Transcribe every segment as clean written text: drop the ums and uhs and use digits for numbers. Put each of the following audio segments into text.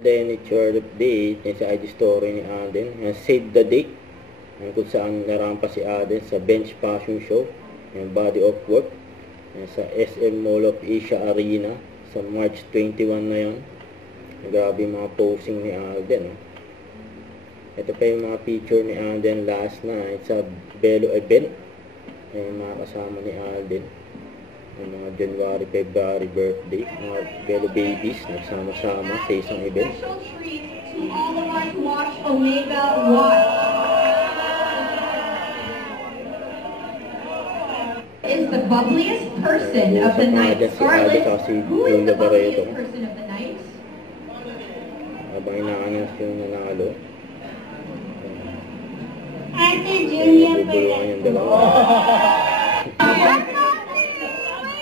Then it's your update yung sa IG story ni Alden. Save the date kung saan narampa si Alden sa Bench Fashion Show, yung Body of Work, sa SM Mall of Asia Arena sa March 21 na yun. Grabe yung mga posing ni Alden. Ito pa yung mga picture ni Alden last night sa Belo event. Yung mga kasama ni Alden, yung mga January, February birthday, mga Belo babies nagsama-sama sa isang event. Special treat to all of us watch Omega Watch. Is the bubbliest person of the night. Scarlett, who is the bubbliest person of the night? Habang inaanas yung nanalo. Ate Julia Nabubuluhan yung dalawa.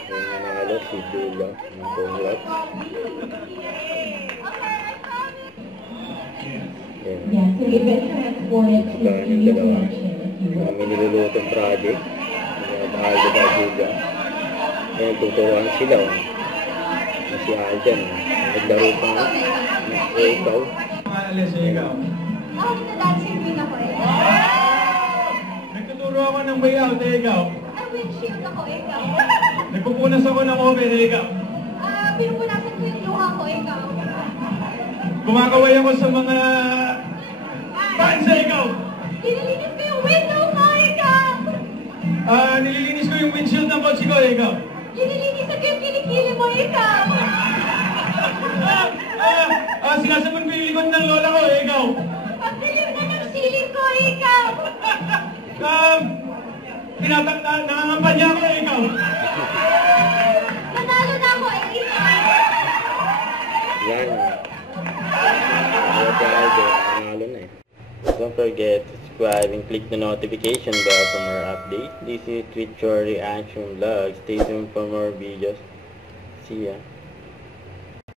Yung nanalo si Julia ng congrats. Yes, the event transported to yung dalawa. May nilulutong project. Aldo ba Julia. Kaya tuturuan sila. Si Alden. Naglaro pa nga. Ikaw. Pangalan sa ikaw. Ako na dancing queen ako eh. Nagtuturo ako ng way out, ikaw. Ay, windshield ako, ikaw. Nagpupunas ako ng oven, ikaw. Pinupunasan ko yung luha ko, ikaw. Kumakaway ako sa mga fans, ikaw. Kinilinis ko yung window ko, ikaw. Nililinis ko yung windshield ng kotse ko, ikaw. Kinilinis ko yung kilikili mo, ikaw. Sinasabon ko yung likod ng lola ko, ikaw. Pagdilim na ng siling ko, ikaw. Nangangampanya ako, ikaw. Nanalo na ako, ikaw. Yan. Nanalo na eh. Don't forget to subscribe and click the notification bell for more updates. This is Twitch Reaction Vlog. Stay tuned for more videos. See ya.